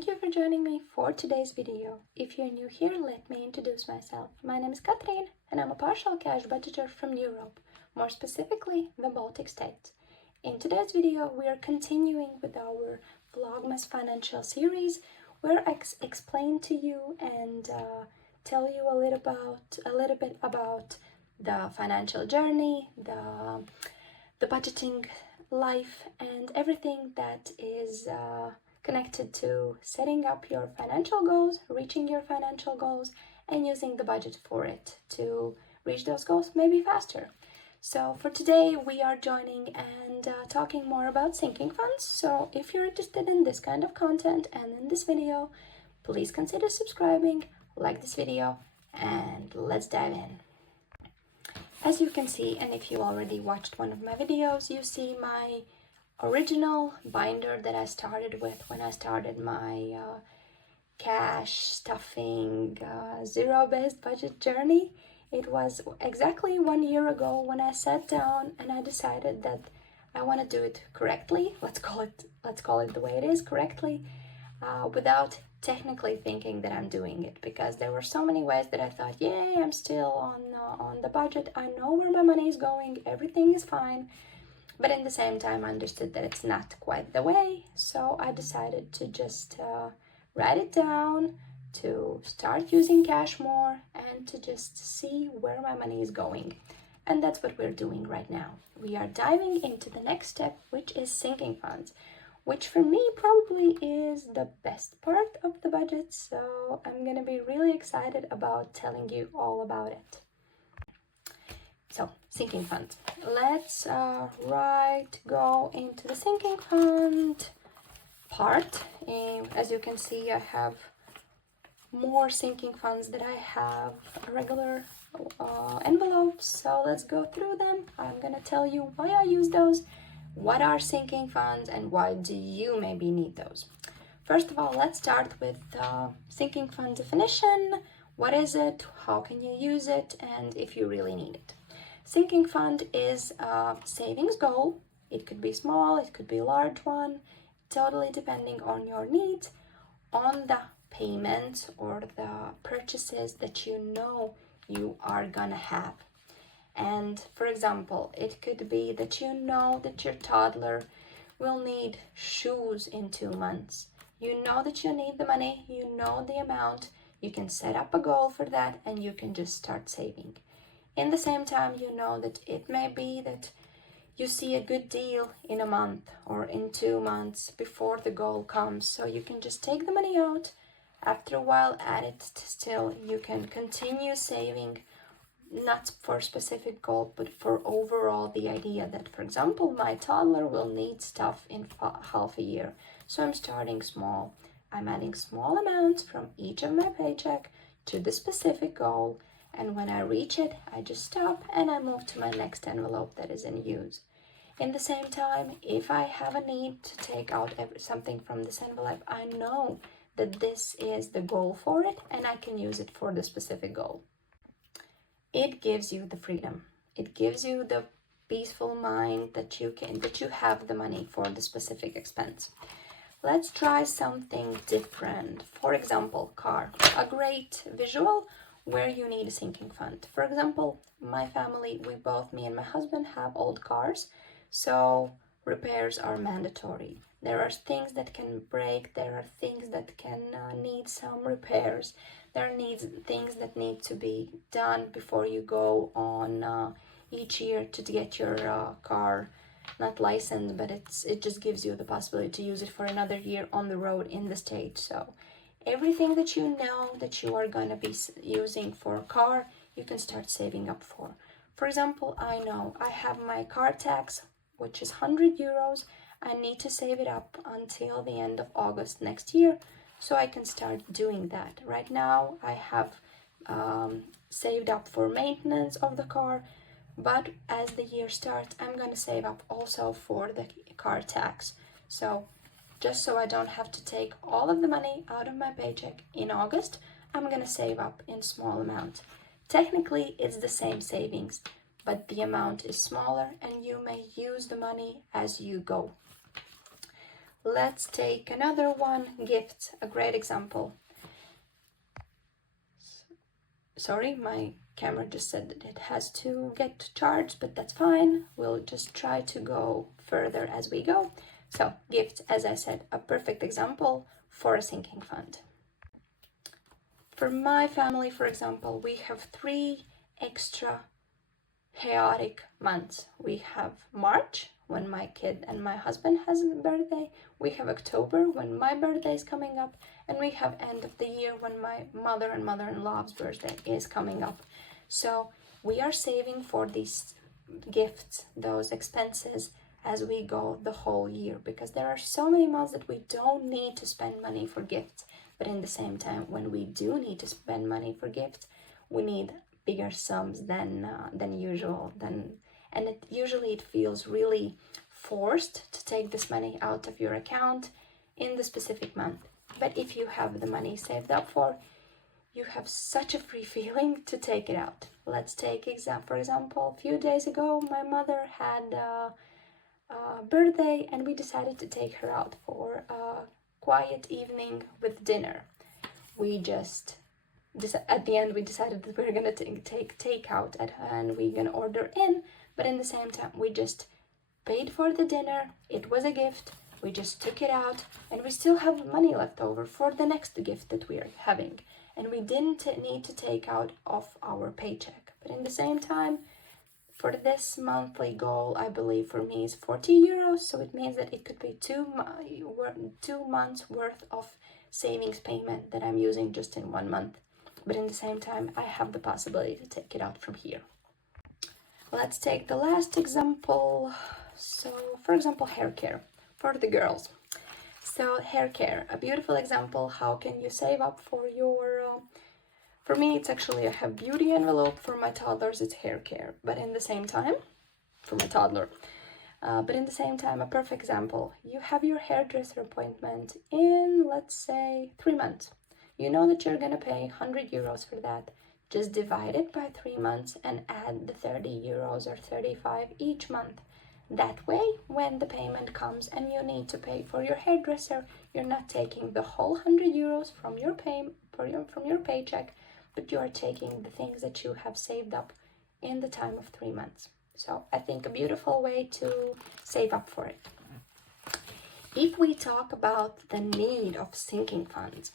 Thank you for joining me for today's video. If you're new here, let me introduce myself. My name is Katrin and I'm a partial cash budgeter from Europe, more specifically the Baltic states. In today's video, we are continuing with our VLOGMAS financial series where I explain to you and tell you a little bit about the financial journey, the budgeting life, and everything that is connected to setting up your financial goals, reaching your financial goals, and using the budget for it to reach those goals maybe faster. So for today, we are joining and talking more about sinking funds. So if you're interested in this kind of content and in this video, please consider subscribing, like this video, and let's dive in. As you can see, and if you already watched one of my videos, you see my original binder that I started with when I started my cash stuffing zero-based budget journey. It was exactly 1 year ago when I sat down and I decided that I want to do it correctly. Let's call it the way it is, correctly, without technically thinking that I'm doing it, because there were so many ways that I thought, yay, I'm still on the budget, I know where my money is going, everything is fine. But in the same time, I understood that it's not quite the way, so I decided to just write it down, to start using cash more, and to just see where my money is going. And that's what we're doing right now. We are diving into the next step, which is sinking funds, which for me probably is the best part of the budget, so I'm gonna be really excited about telling you all about it. So, sinking fund. Let's go into the sinking fund part. As you can see, I have more sinking funds that I have regular envelopes. So let's go through them. I'm gonna tell you why I use those, what are sinking funds, and why do you maybe need those. First of all, let's start with sinking fund definition. What is it? How can you use it? And if you really need it. Sinking fund is a savings goal. It could be small, it could be a large one, totally depending on your needs, on the payments or the purchases that you know you are gonna have. And for example, it could be that you know that your toddler will need shoes in 2 months. You know that you need the money, you know the amount, you can set up a goal for that and you can just start saving. In the same time, you know that it may be that you see a good deal in a month or in 2 months before the goal comes. So you can just take the money out, after a while add it still. You can continue saving, not for a specific goal, but for overall the idea that, for example, my toddler will need stuff in half a year. So I'm starting small. I'm adding small amounts from each of my paycheck to the specific goal. And when I reach it, I just stop and I move to my next envelope that is in use. In the same time, if I have a need to take out something from this envelope, I know that this is the goal for it and I can use it for the specific goal. It gives you the freedom. It gives you the peaceful mind that you have the money for the specific expense. Let's try something different. For example, car. A great visual where you need a sinking fund. For example, my family, me and my husband have old cars, so repairs are mandatory. There are things that can break, there are things that can need some repairs, there are things that need to be done before you go on each year to get your car not licensed, but it just gives you the possibility to use it for another year on the road in the state. So everything that you know that you are going to be using for a car, you can start saving up for. For example, I know I have my car tax, which is 100 euros. I need to save it up until the end of August next year, so I can start doing that. Right now, I have saved up for maintenance of the car, but as the year starts, I'm going to save up also for the car tax. So just so I don't have to take all of the money out of my paycheck in August, I'm gonna save up in small amounts. Technically, it's the same savings, but the amount is smaller and you may use the money as you go. Let's take another one, gifts, a great example. Sorry, my camera just said that it has to get charged, but that's fine. We'll just try to go further as we go. So gifts, as I said, a perfect example for a sinking fund. For my family, for example, we have 3 extra chaotic months. We have March, when my kid and my husband has a birthday. We have October, when my birthday is coming up. And we have end of the year, when my mother and mother-in-law's birthday is coming up. So we are saving for these gifts, those expenses, as we go the whole year, because there are so many months that we don't need to spend money for gifts. But in the same time, when we do need to spend money for gifts, we need bigger sums than usual. And usually it feels really forced to take this money out of your account in the specific month. But if you have the money saved up for, you have such a free feeling to take it out. Let's take for example, a few days ago, my mother had a birthday, and we decided to take her out for a quiet evening with dinner. We just at the end we decided that we were gonna take takeout and we're gonna order in, but in the same time we just paid for the dinner. It was a gift. We just took it out, and we still have money left over for the next gift that we are having, and we didn't need to take out of our paycheck. But in the same time, for this monthly goal, I believe for me is 40 euros, so it means that it could be 2 months worth of savings payment that I'm using just in 1 month. But in the same time, I have the possibility to take it out from here. Let's take the last example. So, for example, hair care for the girls. So, hair care, a beautiful example. How can you save up for your... for me, it's actually I have beauty envelope. For my toddlers, it's hair care. But in the same time, for my toddler, but in the same time, a perfect example. You have your hairdresser appointment in, let's say, 3 months. You know that you're gonna pay 100 euros for that. Just divide it by 3 months and add the 30 euros or 35 each month. That way, when the payment comes and you need to pay for your hairdresser, you're not taking the whole 100 euros from your paycheck, but you are taking the things that you have saved up in the time of 3 months. So I think a beautiful way to save up for it. If we talk about the need of sinking funds,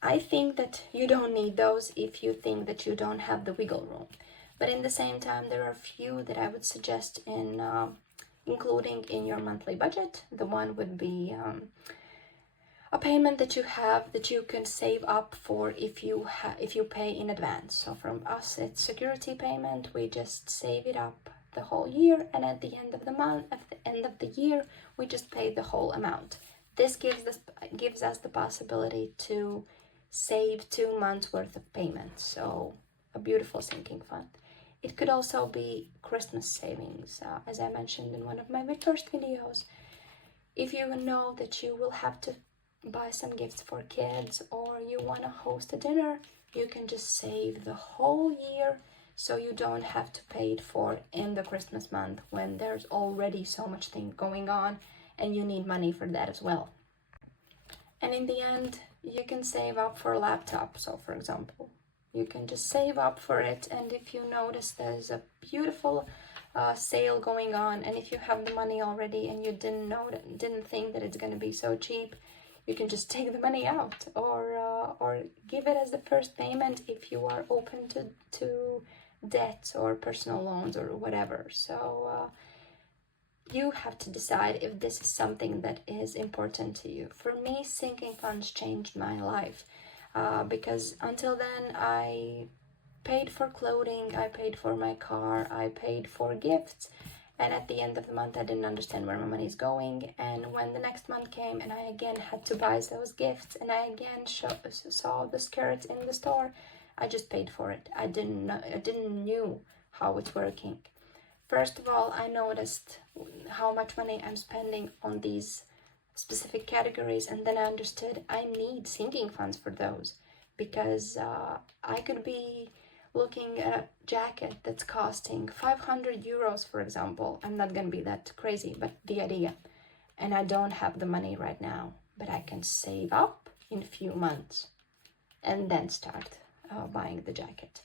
I think that you don't need those if you think that you don't have the wiggle room. But in the same time, there are a few that I would suggest in including in your monthly budget. The one would be a payment that you have that you can save up for if you pay in advance. So from us, it's security payment. We just save it up the whole year, and at the end of the month, at the end of the year, we just pay the whole amount. This gives us the possibility to save 2 months worth of payments. So a beautiful sinking fund. It could also be Christmas savings, as I mentioned in one of my first videos. If you know that you will have to buy some gifts for kids, or you want to host a dinner, you can just save the whole year, so you don't have to pay it for in the Christmas month when there's already so much thing going on and you need money for that as well. And in the end, you can save up for a laptop. So for example, you can just save up for it, and if you notice there's a beautiful sale going on, and if you have the money already and you didn't think that it's going to be so cheap, you can just take the money out, or give it as the first payment if you are open to debts or personal loans or whatever. So you have to decide if this is something that is important to you. For me, sinking funds changed my life because until then I paid for clothing, I paid for my car, I paid for gifts, and at the end of the month I didn't understand where my money is going. And when the next month came and I again had to buy those gifts, and I again saw the skirt in the store, I just paid for it. I didn't knew how it's working. First of all, I noticed how much money I'm spending on these specific categories, and then I understood I need sinking funds for those, because I could be looking at a jacket that's costing 500 euros, for example. I'm not gonna be that crazy, but the idea. and I don't have the money right now, but I can save up in a few months and then start buying the jacket.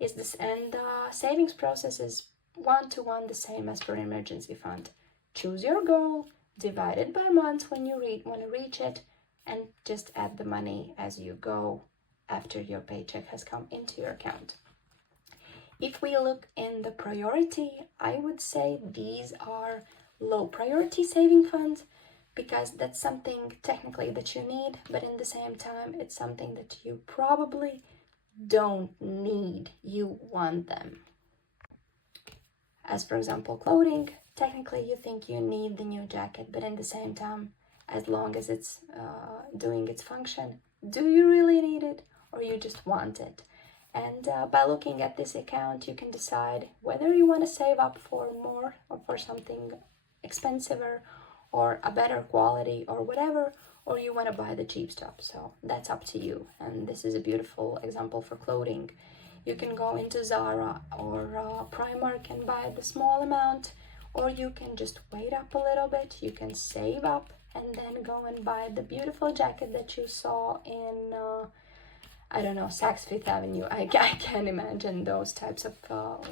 And the savings process is one-to-one the same as for emergency fund. Choose your goal, divide it by months when you want to reach it, and just add the money as you go after your paycheck has come into your account. If we look in the priority, I would say these are low priority saving funds, because that's something technically that you need, but in the same time, it's something that you probably don't need. You want them. As for example, clothing, technically you think you need the new jacket, but in the same time, as long as it's doing its function, do you really need it, or you just want it? And by looking at this account, you can decide whether you want to save up for more or for something expensiver or a better quality or whatever, or you want to buy the cheap stuff. So that's up to you. And this is a beautiful example for clothing. You can go into Zara or Primark and buy the small amount, or you can just wait up a little bit. You can save up and then go and buy the beautiful jacket that you saw in I don't know, Saks Fifth Avenue. I can't imagine those types of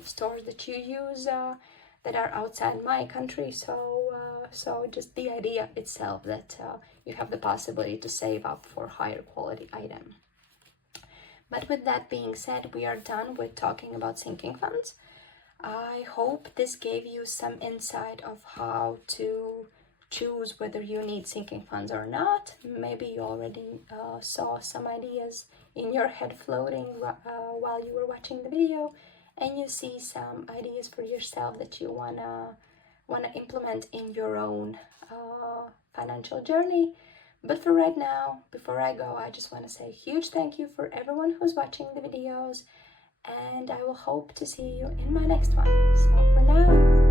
stores that you use that are outside my country. So just the idea itself that you have the possibility to save up for higher quality item. But with that being said, we are done with talking about sinking funds. I hope this gave you some insight of how to choose whether you need sinking funds or not. Maybe you already saw some ideas in your head floating while you were watching the video, and you see some ideas for yourself that you wanna implement in your own financial journey. But for right now, before I go, I just want to say a huge thank you for everyone who's watching the videos, and I will hope to see you in my next one. So for now,